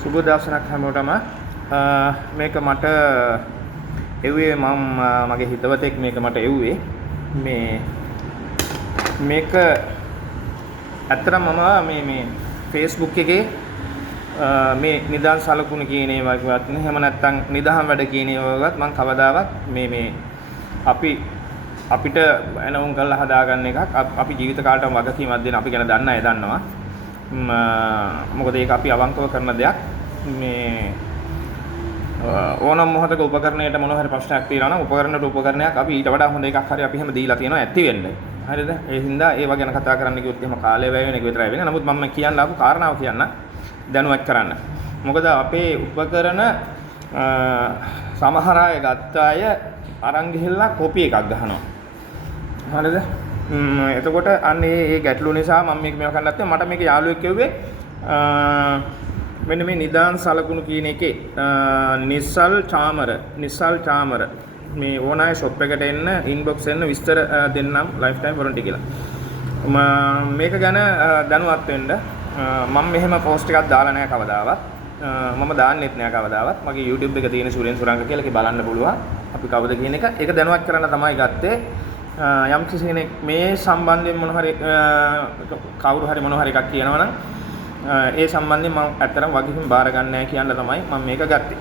සුබ දවසක් හැමෝටම මේක මට එව්වේ මගේ හිතවතෙක් මේක මට එව්වේ මේක ඇත්තටම මම මේ Facebook එකේ මේ නිදාන් සලකුණු කියන ඒවාවත් එහෙම නැත්නම් නිදහම් වැඩ කියන ඒවාවත් මම කවදාවත් මේ අපිට එනවුම් කරලා හදාගන්න එකක් අපි ජීවිත කාලයටම වගකීමක් දෙන අපි ගැන දන්න අය දන්නවා. මොකද ඒක අපි අවංකව කරන දෙයක්. මේ ඕනම මොහොතක උපකරණයට මොන හරි ප්‍රශ්නයක් තියෙනවා නම් උපකරණයක් අපි ඊට වඩා හොඳ එකක් හරි අපි හැම දීලා තියෙනවා ඇති වෙන්නේ. හරිද? ඒ හින්දා ඒව ගැන කතා කරන්න කිව්වොත් එහෙම කාලය වැය වෙන එක විතරයි වෙන්නේ. නමුත් මම කියන්න ආපු කාරණාව කියන්න දැනුවත් කරන්න. මොකද අපේ උපකරණ සමහර අය ගත්ත අය අරන් ගිහිල්ලා කොපි එකක් ගහනවා. හරිද? එතකොට අන්න ඒ ගැටලු නිසා මම මේව කරන්න නැත්නම් මට මේක යාළුවෙක් කිව්වේ මෙන්න මේ නිදාන් සලකුණු කියන එකේ නිසල් චාමර මේ ඕනෑ ෂොප් එකට එන්න ඉන්බොක්ස් එන්න විස්තර දෙන්නම් ලයිෆ් ටයිම් වොරන්ටි කියලා. මේක ගැන දැනුවත් වෙන්න මම මෙහෙම පෝස්ට් එකක් දාලා නැහැ කවදාවත්. මම දාන්නෙත් නැහැ කවදාවත්. මගේ YouTube එක තියෙන සුරෙන් සුරංග කියලා ඒක බලන්න පුළුවන්. අපි කවුද කියන එක. ඒක දැනුවත් කරන්න තමයි ගත්තේ. යම් කිසි කෙනෙක් මේ සම්බන්ධයෙන් මොන හරි කවුරු හරි මොන හරි එකක් කියනවා නම් ඒ සම්බන්ධයෙන් මම ඇත්තටම වගකීම් බාර ගන්න නැහැ කියන්න තමයි මම මේක ගත්තේ.